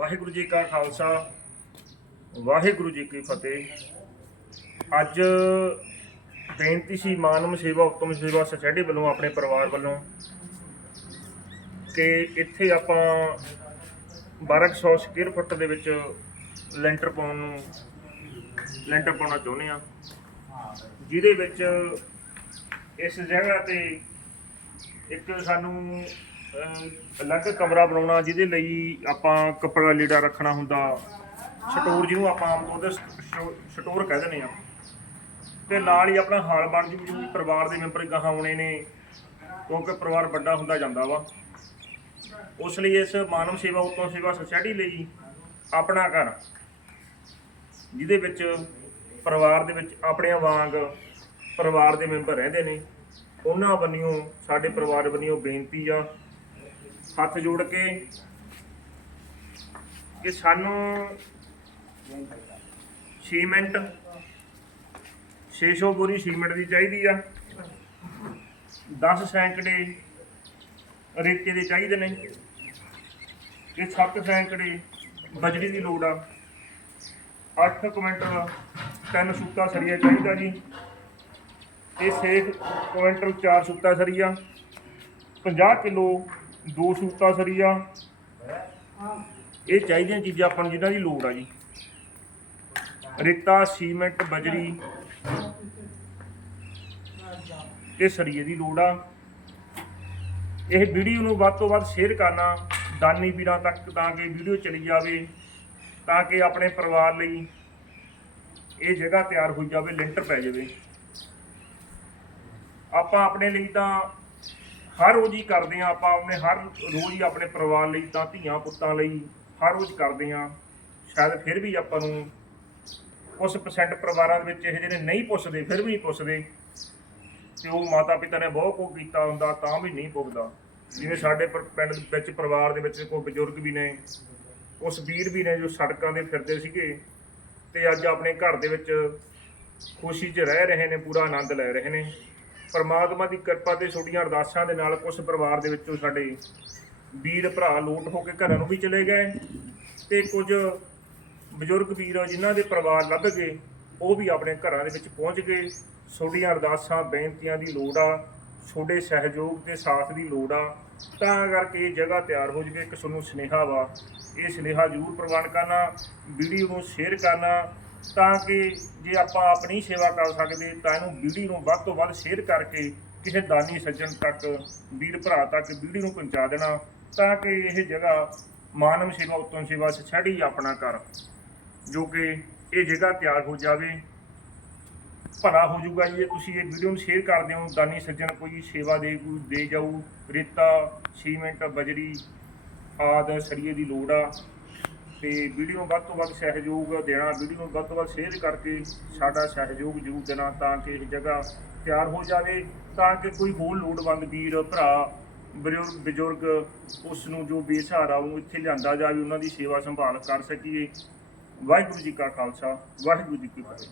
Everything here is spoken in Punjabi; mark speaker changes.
Speaker 1: ਵਾਹਿਗੁਰੂ ਜੀ ਕਾ ਖਾਲਸਾ, ਵਾਹਿਗੁਰੂ ਜੀ ਕੀ ਫਤਿਹ। ਅੱਜ ਬੇਨਤੀ ਸੀ ਮਾਨਵ ਸੇਵਾ, ਉਤਮ ਸੇਵਾ ਸੁਸਾਇਟੀ ਵੱਲੋਂ ਆਪਣੇ ਪਰਿਵਾਰ ਵੱਲੋਂ ਕਿ ਇੱਥੇ ਆਪਾਂ 1200 ਸਕੁਅਰ ਫੁੱਟ ਦੇ ਵਿੱਚ ਲੈਂਟਰ ਪਾਉਣ ਨੂੰ, ਲੈਂਟਰ ਪਾਉਣਾ ਚਾਹੁੰਦੇ ਆ ਜਿਹਦੇ ਵਿੱਚ ਇਸ ਜਗ੍ਹਾ ਤੇ ਇੱਕ ਸਾਨੂੰ ਅਲੱਗ ਕਮਰਾ ਬਣਾਉਣਾ ਜਿਹਦੇ ਲਈ ਆਪਾਂ ਕੱਪੜਾ ਲੀੜਾ ਰੱਖਣਾ ਹੁੰਦਾ, ਸਟੋਰ ਜਿਹਨੂੰ ਆਪਾਂ ਆਮ ਤੌਰ ਤੇ ਸਟੋਰ ਕਹਿ ਦਿੰਦੇ ਆ ਤੇ ਨਾਲ ਹੀ ਆਪਣਾ ਹਾਲ ਬਣ ਜੂ ਜੀ ਪਰਿਵਾਰ ਦੇ ਮੈਂਬਰ ਗਾਹਾਂ ਆਉਣੇ ਨੇ, ਕਿਉਂਕਿ ਪਰਿਵਾਰ ਵੱਡਾ ਹੁੰਦਾ ਜਾਂਦਾ ਵਾ। ਉਸ ਲਈ ਇਸ ਮਾਨਵ ਸੇਵਾ ਉਤਮ ਸੇਵਾ ਸੁਸਾਇਟੀ ਲਈ ਆਪਣਾ ਘਰ, ਜਿਹਦੇ ਵਿੱਚ ਪਰਿਵਾਰ ਦੇ ਵਿੱਚ ਆਪਣੇ ਵਾਂਗ ਪਰਿਵਾਰ ਦੇ ਮੈਂਬਰ ਰਹਿੰਦੇ ਨੇ। ਉਹਨਾਂ ਬੰਨਿਓ ਸਾਡੇ ਪਰਿਵਾਰ ਵੱਲੋਂ ਬੇਨਤੀ ਆ ਹੱਥ ਜੋੜ ਕੇ ਕਿ ਸਾਨੂੰ ਸੀਮੈਂਟ 600 ਬੋਰੀ ਸੀਮੈਂਟ ਦੀ ਚਾਹੀਦੀ ਆ। 10 ਸੈਂਕੜੇ ਰੇਤੇ ਦੇ ਚਾਹੀਦੇ ਨੇ। ਇਹ 7 ਸੈਂਕੜੇ ਬਜਰੀ ਦੀ ਲੋੜ ਆ। 8 ਕੁਇੰਟਲ ਤਿੰਨ ਸੂਤਾ ਸਰੀਆ ਚਾਹੀਦਾ ਜੀ। ਇਹ 6 ਕੁਇੰਟਲ 4 ਸੂਤਾ ਸਰੀਆ। 50 ਕਿਲੋ ਦੋ ਸੂਤਾ ਸਰੀਆ। ਇਹ ਚਾਹੀਦੀਆਂ ਚੀਜ਼ਾਂ ਆਪਾਂ ਨੂੰ ਜਿਨ੍ਹਾਂ ਦੀ ਲੋੜ ਆ ਜੀ। ਰੇਤਾ, ਸੀਮੈਂਟ, ਬਜਰੀ ਤੇ ਸਰੀਏ ਦੀ ਲੋੜ ਆ। ਇਹ ਵੀਡੀਓ ਨੂੰ ਵੱਧ ਤੋਂ ਵੱਧ ਸ਼ੇਅਰ ਕਰਨਾ, ਦਾਨੀ ਵੀਰਾਂ ਤੱਕ ਤਾਂ ਕਿ ਵੀਡੀਓ ਚਲੀ ਜਾਵੇ, ਤਾਂ ਕਿ ਆਪਣੇ ਪਰਿਵਾਰ ਲਈ ਇਹ ਜਗ੍ਹਾ ਤਿਆਰ ਹੋ ਜਾਵੇ, ਲੈਂਟਰ ਪੈ ਜਾਵੇ। ਆਪਾਂ ਆਪਣੇ ਲਈ ਤਾਂ ਹਰ ਰੋਜ਼ ਹੀ ਕਰਦੇ ਆ ਆਪਾਂ ਆਪਣੇ ਹਰ ਰੋਜ਼ ਹੀ ਆਪਣੇ ਪਰਿਵਾਰ ਲਈ ਤਾਂ ਧੀਆਂ ਪੁੱਤਾਂ ਲਈ ਹਰ ਰੋਜ਼ ਕਰਦੇ ਆ ਸ਼ਾਇਦ ਫਿਰ ਵੀ ਆਪਾਂ ਨੂੰ ਕੁਝ ਪਰਸੈਂਟ ਪਰਿਵਾਰਾਂ ਦੇ ਵਿੱਚ ਇਹ ਜਿਹੜੇ ਨਹੀਂ ਪੁੱਛਦੇ, ਫਿਰ ਵੀ ਨਹੀਂ ਪੁੱਛਦੇ। ਤੇ ਉਹ ਮਾਤਾ ਪਿਤਾ ਨੇ ਬਹੁਤ ਕੁਝ ਕੀਤਾ ਹੁੰਦਾ, ਤਾਂ ਵੀ ਨਹੀਂ ਪੁੱਗਦਾ ਜਿਵੇਂ ਸਾਡੇ ਪਰ- ਪਿੰਡ ਵਿੱਚ ਪਰਿਵਾਰ ਦੇ ਵਿੱਚ ਕੋਈ ਬਜ਼ੁਰਗ ਵੀ ਨੇ, ਉਸ ਵੀਰ ਵੀ ਨੇ ਜੋ ਸੜਕਾਂ ਦੇ ਫਿਰਦੇ ਸੀਗੇ ਤੇ ਅੱਜ ਆਪਣੇ ਘਰ ਦੇ ਵਿੱਚ ਖੁਸ਼ੀ 'ਚ ਰਹਿ ਰਹੇ ਨੇ, ਪੂਰਾ ਆਨੰਦ ਲੈ ਰਹੇ ਨੇ। ਪਰਮਾਤਮਾ ਦੀ ਕਿਰਪਾ ਤੇ ਛੋਟੀਆਂ ਅਰਦਾਸਾਂ ਦੇ ਨਾਲ ਕੁਝ ਪਰਿਵਾਰ ਦੇ ਵਿੱਚੋਂ ਸਾਡੇ ਵੀਰ ਭਰਾ ਲੋਟ ਹੋ ਕੇ ਘਰਾਂ ਨੂੰ ਵੀ ਚਲੇ ਗਏ ਤੇ ਕੁਝ ਬਜ਼ੁਰਗ ਵੀਰ ਜਿਨ੍ਹਾਂ ਦੇ ਪਰਿਵਾਰ ਲੱਭ ਗਏ, ਉਹ ਵੀ ਆਪਣੇ ਘਰਾਂ ਦੇ ਵਿੱਚ ਪਹੁੰਚ ਗਏ। ਛੋਟੀਆਂ ਅਰਦਾਸਾਂ, ਬੇਨਤੀਆਂ ਦੀ ਲੋੜ ਆ ਛੋਡੇ ਸਹਿਯੋਗ ਤੇ ਸਾਥ ਦੀ ਲੋੜ ਆ। ਤਾਂ ਕਰਕੇ ਇਹ ਜਗ੍ਹਾ ਤਿਆਰ ਹੋ ਜਵੇ, ਇੱਕ ਤੁਹਾਨੂੰ ਸੁਨੇਹਾ ਵਾ। ਇਹ ਸੁਨੇਹਾ ਜ਼ਰੂਰ ਪ੍ਰਵਾਨ ਕਰਨਾ, ਵੀਡੀਓ ਨੂੰ ਸ਼ੇਅਰ ਕਰਨਾ ਤਾਂ ਕਿ ਜੇ ਆਪਾਂ ਆਪਣੀ ਸੇਵਾ ਕਰ ਸਕਦੇ ਤਾਂ ਇਹਨੂੰ ਵੀਡੀਓ ਨੂੰ ਵੱਧ ਤੋਂ ਵੱਧ ਸ਼ੇਅਰ ਕਰਕੇ ਕਿਸੇ ਦਾਨੀ ਸੱਜਣ ਤੱਕ, ਵੀਰ ਭਰਾ ਤੱਕ ਵੀਡੀਓ ਨੂੰ ਪਹੁੰਚਾ ਦੇਣਾ, ਤਾਂ ਕਿ ਇਹ ਜਗ੍ਹਾ ਮਾਨਵ ਸੇਵਾ ਉਤਮ ਸੇਵਾ ਸੁਸਾਇਟੀ ਆਪਣਾ ਕਰ ਜੋ ਕਿ ਇਹ ਜਗ੍ਹਾ ਤਿਆਰ ਹੋ ਜਾਵੇ। ਭਲਾ ਹੋ ਜਾਊਗਾ ਜੀ ਜੇ ਤੁਸੀਂ ਇਹ ਵੀਡੀਓ ਨੂੰ ਸ਼ੇਅਰ ਕਰਦੇ ਹੋ ਦਾਨੀ ਸੱਜਣ ਕੋਈ ਸੇਵਾ ਦੇ ਕੋਈ ਦੇ ਜਾਊ, ਰੇਤਾ, ਸੀਮੈਂਟ, ਬਜਰੀ ਆਦ ਸਰੀਏ ਦੀ ਲੋੜ ਆ। ਤੇ ਵੀਡੀਓ ਨੂੰ ਵੱਧ ਤੋਂ ਵੱਧ ਸਹਿਯੋਗ ਦੇਣਾ, ਵੀਡੀਓ ਨੂੰ ਵੱਧ ਤੋਂ ਵੱਧ ਸ਼ੇਅਰ ਕਰਕੇ ਸਾਡਾ ਸਹਿਯੋਗ ਜ਼ਰੂਰ ਦੇਣਾ ਤਾਂ ਕਿ ਇਹ ਜਗ੍ਹਾ ਤਿਆਰ ਹੋ ਜਾਵੇ, ਤਾਂ ਕਿ ਕੋਈ ਹੋਰ ਲੋੜਵੰਦ ਵੀਰ, ਭਰਾ, ਬਜ਼ੁਰਗ ਬਜ਼ੁਰਗ ਉਸ ਨੂੰ ਜੋ ਬੇਸਹਾਰਾ ਉਹ ਇੱਥੇ ਲਿਆਂਦਾ ਜਾਵੇ, ਉਹਨਾਂ ਦੀ ਸੇਵਾ ਸੰਭਾਲ ਕਰ ਸਕੀਏ। ਵਾਹਿਗੁਰੂ ਜੀ ਕਾ ਖਾਲਸਾ, ਵਾਹਿਗੁਰੂ ਜੀ ਕੀ ਫਤਿਹ।